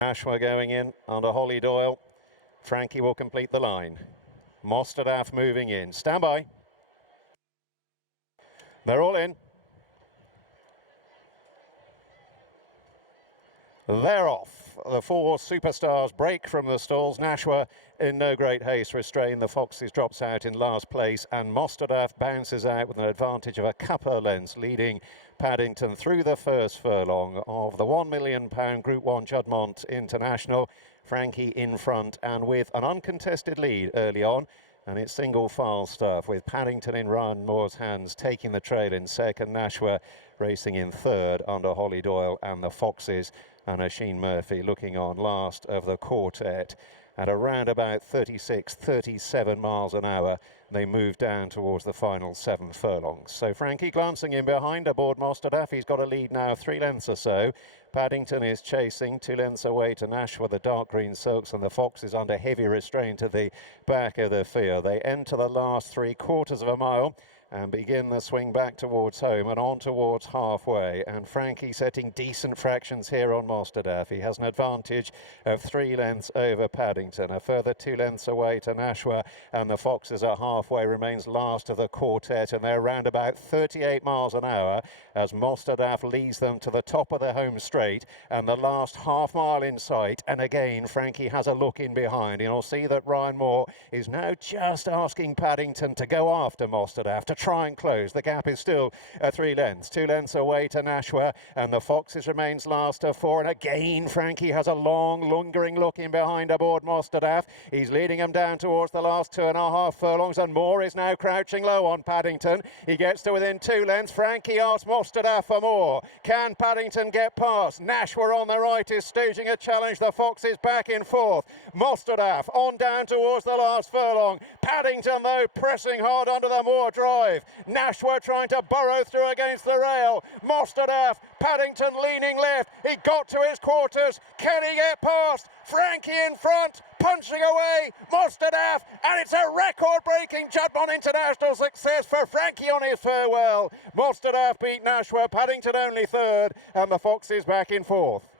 Nashwa going in under Holly Doyle. Frankie will complete the line. Mostahdaf moving in. Stand by. They're all in. They're off. The four superstars break from the stalls. Nashwa in no great haste, restrained. The Foxes drops out in last place, and Mostahdaf bounces out with an advantage of a couple of lengths, leading Paddington through the first furlong of the £1 million Group 1 Juddmonte International. Frankie in front and with an uncontested lead early on. And it's single file stuff with Paddington in Ryan Moore's hands taking the trail in second. Nashwa racing in third under Holly Doyle and the Foxes, and Oisin Murphy looking on last of the quartet. At around about 36, 37 miles an hour, they move down towards the final 7 furlongs. So Frankie glancing in behind aboard Mostahdaf. He's got a lead now of 3 lengths or so. Paddington is chasing 2 lengths away to Nashwa, the dark green silks, and the Foxes under heavy restraint at the back of the field. They enter the last 3/4 of a mile and begin the swing back towards home and on towards halfway. And Frankie setting decent fractions here on Mostahdaf. He has an advantage of 3 lengths over Paddington. A further 2 lengths away to Nashwa, and the Foxes are halfway, remains last of the quartet, and they're around about 38 miles an hour as Mostahdaf leads them to the top of the home straight and the last half mile in sight. And again, Frankie has a look in behind. You'll see that Ryan Moore is now just asking Paddington to go after Mostahdaf, to try and close. The gap is still 3 lengths. 2 lengths away to Nashwa, and the Foxes remains last of 4. And again, Frankie has a long, lingering look in behind aboard Mostahdaf. He's leading them down towards the last 2.5 furlongs, and Moore is now crouching low on Paddington. He gets to within 2 lengths. Frankie asks Mostahdaf for more. Can Paddington get past? Nashwa on the right is staging a challenge. The Foxes back in 4th. Mostahdaf on down towards the last furlong. Paddington, though, pressing hard under the Moore drive. Nashwa trying to burrow through against the rail. Mostahdaf, Paddington leaning left. He got to his quarters. Can he get past? Frankie in front, punching away. Mostahdaf, and it's a record-breaking Juddmonte International success for Frankie on his farewell. Mostahdaf beat Nashwa, Paddington only 3rd, and the Foxes back in 4th.